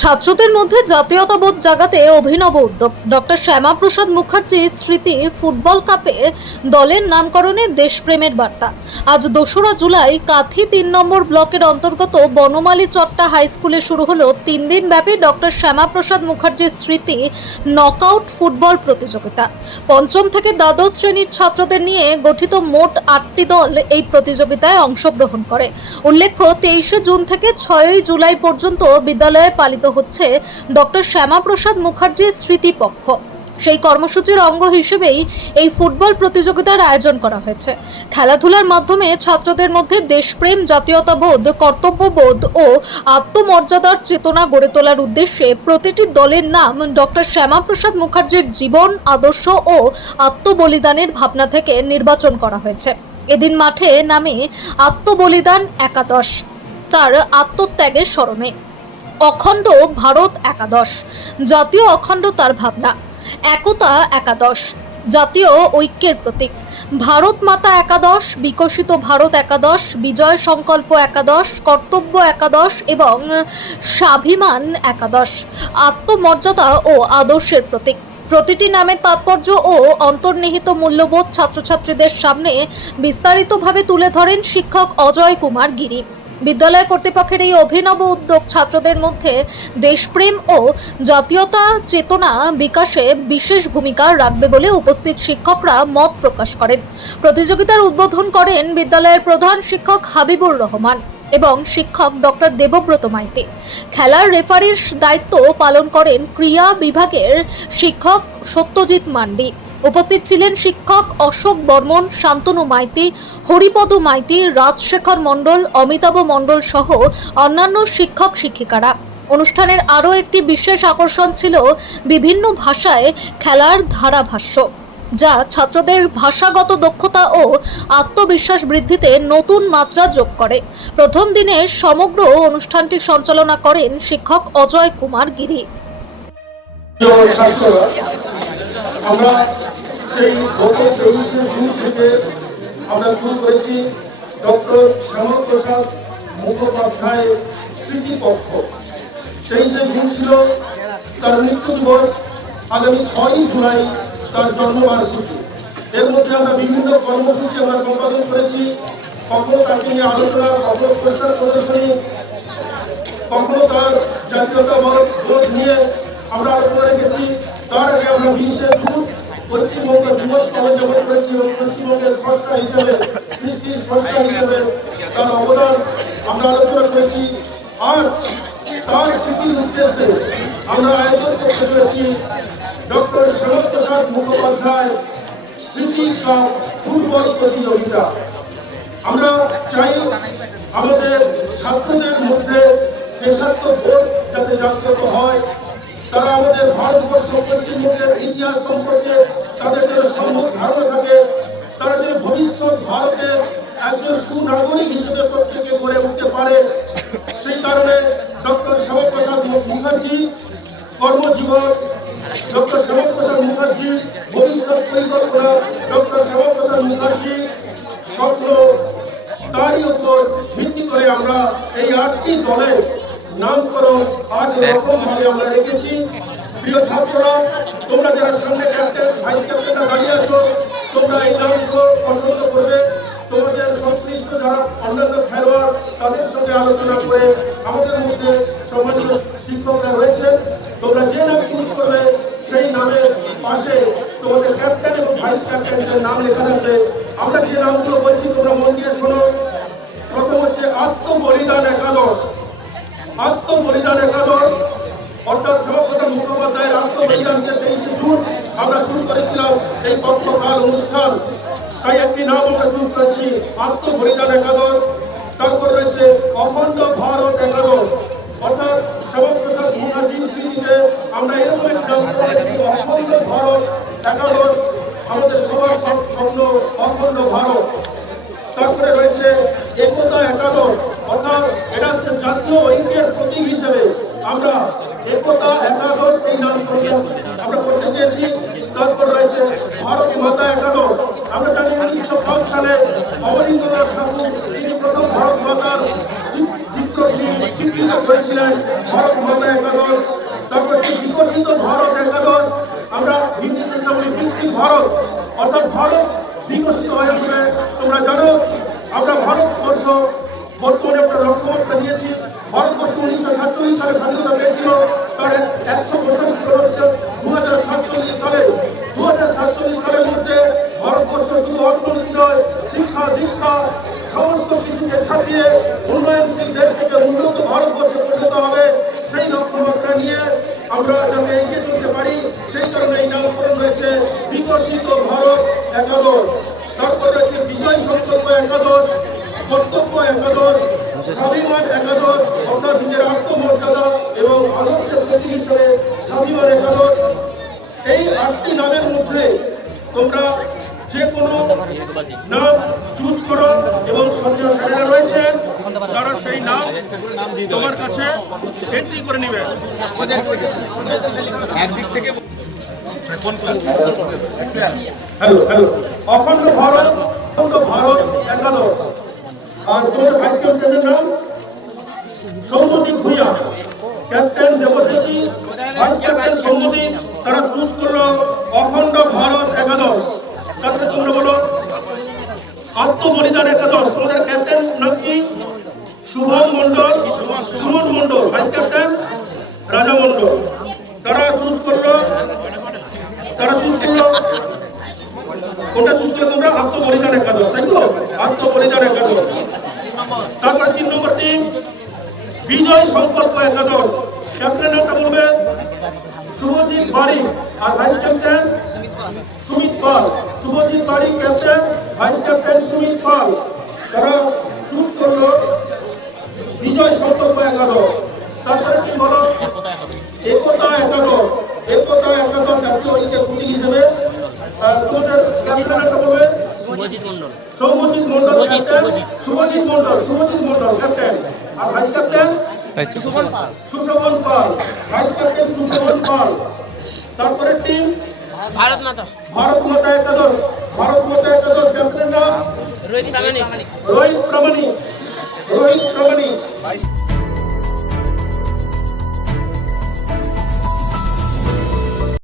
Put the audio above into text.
ছাত্রদের মধ্যে জাতীয়তাবোধ জাগাতে অভিনব উদ্যোগ। ডক্টর শ্যামাপ্রসাদ মুখার্জির স্মৃতি ফুটবল কাপে দলের নামকরণে দেশপ্রেমের বার্তা। আজ ২রা জুলাই কাথি ৩ নম্বর ব্লকের অন্তর্গত বনমালী চট্টা হাই স্কুলে শুরু হলো ৩ দিন ব্যাপী ডক্টর শ্যামাপ্রসাদ মুখার্জির স্মৃতি নকআউট ফুটবল প্রতিযোগিতা। পঞ্চম থেকে দ্বাদশ শ্রেণীর ছাত্রদের নিয়ে গঠিত মোট ৮টি দল এই প্রতিযোগিতায় অংশগ্রহণ করে। উল্লেখ্য, ২৩শে জুন থেকে ৬ই জুলাই পর্যন্ত বিদ্যালয়ে পালিত হচ্ছে ডক্টর শ্যামাপ্রসাদ মুখার্জির স্মৃতিপক্ষ। সেই কর্মসূচির অঙ্গ হিসেবেই এই ফুটবল প্রতিযোগিতার আয়োজন করা হয়েছে। খেলাধুলার মাধ্যমে ছাত্রদের মধ্যে দেশপ্রেম, জাতীয়তাবোধ, কর্তব্যবোধ ও আত্মমর্যাদার চেতনা গড়ে তোলার উদ্দেশ্যে প্রতিটি দলের নাম ডক্টর শ্যামাপ্রসাদ মুখার্জির জীবন, আদর্শ ও আত্মবলিদানের ভাবনা থেকে নির্বাচন করা হয়েছে। এদিন মাঠে নামে আত্মবলিদান একাদশ, তার আত্মত্যাগের স্মরণে অখণ্ড ভারত একাদশ, জাতীয় অখণ্ডতার ভাবনা, একতা একাদশ, জাতীয় ঐক্যের প্রতীক, ভারত মাতা একাদশ, বিকশিত ভারত একাদশ, বিজয় সংকল্প একাদশ, কর্তব্য একাদশ এবং স্বাভিমান একাদশ, আত্মমর্যাদা ও আদর্শের প্রতীক। প্রতিটি নামের তাৎপর্য ও অন্তর্নিহিত মূল্যবোধ ছাত্রছাত্রীদের সামনে বিস্তারিতভাবে তুলে ধরেন শিক্ষক অজয় কুমার গিরি। বিদ্যালয় কর্তৃপক্ষের এই অভিনব উদ্যোগ ছাত্রদের মধ্যে দেশপ্রেম ও জাতীয়তা চেতনা বিকাশে বিশেষ ভূমিকা রাখবে বলে উপস্থিত শিক্ষকরা মত প্রকাশ করেন। প্রতিযোগিতার উদ্বোধন করেন বিদ্যালয়ের প্রধান শিক্ষক হাবিবুর রহমান এবং শিক্ষক ডক্টর দেবব্রত মাইতি। খেলার রেফারির দায়িত্ব পালন করেন ক্রীড়া বিভাগের শিক্ষক সত্যজিৎ মান্ডি। উপস্থিত ছিলেন শিক্ষক অশোক বর্মন, শান্তনু মাইতি, হরিপদ মাইতি, রাজশেখর মণ্ডল, অমিতাভ মণ্ডল সহ অন্যান্য শিক্ষক শিক্ষিকারা। অনুষ্ঠানের আরও একটি বিশেষ আকর্ষণ ছিল বিভিন্ন ভাষায় খেলার ধারাভাষ্য, যা ছাত্রদের ভাষাগত দক্ষতা ও আত্মবিশ্বাস বৃদ্ধিতে নতুন মাত্রা যোগ করে। প্রথম দিনে সমগ্র অনুষ্ঠানটি সঞ্চালনা করেন শিক্ষক অজয় কুমার গিরি। আমরা সেই গত 23শে জুন থেকে আমরা শুরু করেছি ডক্টর শ্যামাপ্রসাদ মুখোপাধ্যায়ের স্মৃতিপক্ষ। 23শে জুন ছিল তার মৃত্যু দিবস, আগামী 6ই জুলাই তার জন্মবার্ষিকী। এর মধ্যে আমরা বিভিন্ন কর্মসূচি আমরা সম্পাদন করেছি। কখনো তাকে নিয়ে আলোচনা, কখনো পোস্টার প্রদর্শনী, কখনো তার জাতীয়তাবোধ নিয়ে আমরা আলোচনা রেখেছি। তার আগে আমরা 20শে জুন পশ্চিমবঙ্গ দিবস উদযাপন করেছি এবং পশ্চিমবঙ্গের স্রষ্টা হিসেবে, সৃষ্টির স্রষ্টা হিসেবে তার অবদান আমরা আলোচনা করেছি। আর তার স্মৃতির উদ্দেশ্যে আমরা আয়োজন করতে চলেছি ডক্টর শ্যামাপ্রসাদ মুখোপাধ্যায় স্মৃতি কাপ ফুটবল প্রতিযোগিতা। আমরা চাই আমাদের ছাত্রদের মধ্যে দেশাত্মবোধ যাতে জাগ্রত হয়, তারা আমাদের ভারতবর্ষ, পশ্চিমবঙ্গের ইতিহাস সম্পর্কে তাদের যেন সম্যক ধারণা থাকে, তারা যেন ভবিষ্যৎ ভারতের একজন সুনাগরিক হিসেবে প্রত্যেকে গড়ে উঠতে পারে। সেই কারণে ডক্টর শ্যামাপ্রসাদ মুখার্জি কর্মজীবন, ডক্টর শ্যামাপ্রসাদ মুখার্জি ভবিষ্যৎ পরিকল্পনা, ডক্টর শ্যামাপ্রসাদ মুখার্জি স্বপ্ন, তারই উপর ভিত্তি করে আমরা এই 8টি দলের নামকরণ 8 রকম ভাবে আমরা রেখেছি। প্রিয় ছাত্ররা, তোমরা যারা সামনে ক্যাপ্টেন, ভাইস ক্যাপ্টেনরা দাঁড়িয়ে আছো, তোমরা এই নামগুলো পছন্দ করবে। তোমাদের সংশ্লিষ্ট যারা অন্যান্য খেলোয়াড়, তাদের সঙ্গে আলোচনা করে আমাদের মধ্যে সম্মানীয় শিক্ষকরা রয়েছেন, তোমরা যে নাম চুজ করবে সেই নামের পাশে তোমাদের ক্যাপ্টেন এবং ভাইস ক্যাপ্টেনদের নাম লেখা থাকবে। আমরা যে নামগুলো বলছি তোমরা মন দিয়ে শোনো। প্রথম হচ্ছে আত্মবলিদান একাদশ। আত্মবলিদান একাদশ অর্থাৎ শ্যামাপ্রসাদ মুখোপাধ্যায়ের আত্মবলিদানকে 23শে জুন আমরা শুরু করেছিলাম এই পক্ষকাল অনুষ্ঠান, তাই একটি নাম আমরা চুজ করেছি আত্মবলিদান একাদশ। তারপর রয়েছে অখণ্ড ভারত একাদশ, অর্থাৎ শ্যামাপ্রসাদ মুখার্জির স্মৃতিতে আমরা এরকম একটি নাম করেছি অখণ্ড ভারত একাদশ, আমাদের সবার স্বপ্ন অখণ্ড ভারত। তারপরে রয়েছে একতা একাদশ, অর্থাৎ এটা হচ্ছে জাতীয় ঐক্যের প্রতীক হিসেবে আমরা একতা একাদশ এই নামকরণ আমরা করতে চেয়েছি। তারপর রয়েছে ভারত মাতা একাদশ। আমরা জানি 1905 সালে অবনীন্দ্রনাথ ঠাকুর তিনি প্রথম ভারত মাতার চিত্রটি চিত্রিত করেছিলেন। ভারত মাতা একাদশ বিকশিত ভারত, অর্থাৎ ভারত বিকশিত হয়ে উঠবে। তোমরা জানো আমরা ভারতবর্ষ বর্তমানে একটা লক্ষ্যমাত্রা নিয়েছি। ভারতবর্ষ 1947 সালে স্বাধীনতা পেয়েছিল, তার 100 বছর পূরণ হচ্ছে 2047 সালে। 2047 সালের মধ্যে ভারতবর্ষ শুধু অর্থনীতি নয়, শিক্ষা দীক্ষা সমস্ত কিছুকে ছাপিয়ে উন্নয়নশীল দেশ থেকে উন্নত ভারতবর্ষে পরিণত হবে। সেই লক্ষ্যমাত্রা নিয়ে আমরা যাতে এগিয়ে চলতে পারি, সেই কারণে এই নামকরণ রয়েছে বিকশিত ভারত একাদশ। তারপরে রয়েছে বিজয় সংকল্প একাদশ, কর্তব্য একাদশ, স্বাভিমান একাদশ, অর্থাৎ নিজের আত্মমর্যাদা এবং আদর্শের প্রতীক হিসেবে স্বাভিমান একাদশ। এই 8টি নামের মধ্যে তোমরা যে কোনো নাম চুজ করো এবং সঞ্জয় স্যারেরা রয়েছেন, তারা সেই নাম তোমার কাছে এন্ট্রি করে নেবে। একদিক থেকে হ্যালো হ্যালো অখণ্ড ভারত, অখণ্ড ভারত একাদশ। আর তোমার ভাইস ক্যাপ্টেনের নাম Soumyadip Bhuiyan, captain Debjyoti, vice captain Soumyadip. তারা চুজ করলো অখণ্ড ভারত একাদশ। তারপরে তোমরা বলো আত্মবলিদান একাদশ। তোমাদের ক্যাপ্টেন নাম কি? শুভম মন্ডল, সুমন মন্ডল, ভাইস ক্যাপ্টেন রাজা মন্ডল। তারা চুজ করলো কোনটা চুজ করলো তোমরা? আত্মবলিদান একাদশ, তাই তো? আত্মবলিদান একাদশ। তারপরে 3 নম্বর টিম বিজয় সংকল্প একাদশ। ক্যাপ্টেন নামটা বলবে শুভজিৎ বারিক আর ভাইস ক্যাপ্টেন সুমিত পাল। শুভজিৎ বারিক ক্যাপ্টেন, ভাইস ক্যাপ্টেন সুমিত পাল। তারা চুজ করলো বিজয় সংকল্প একাদশ। তারপরে কি বলো? একতা একাদশ। একতা একাদশ জাতীয় ঐক্যের প্রতীক হিসেবে তোমাদের ক্যাপ্টেন একটা বলবে সৌম্যজিৎ মন্ডল ক্যাপ্টেন, শুভজিৎ মন্ডল ক্যাপ্টেন। আর ভাইস ক্যাপ্টেন সুশোভন পাল, ভাইস ক্যাপ্টেন সুশোভন পাল। তারপরে টিম ভারত মাতা একাদশ। ক্যাপ্টেন নাম রোহিত প্রামাণিক।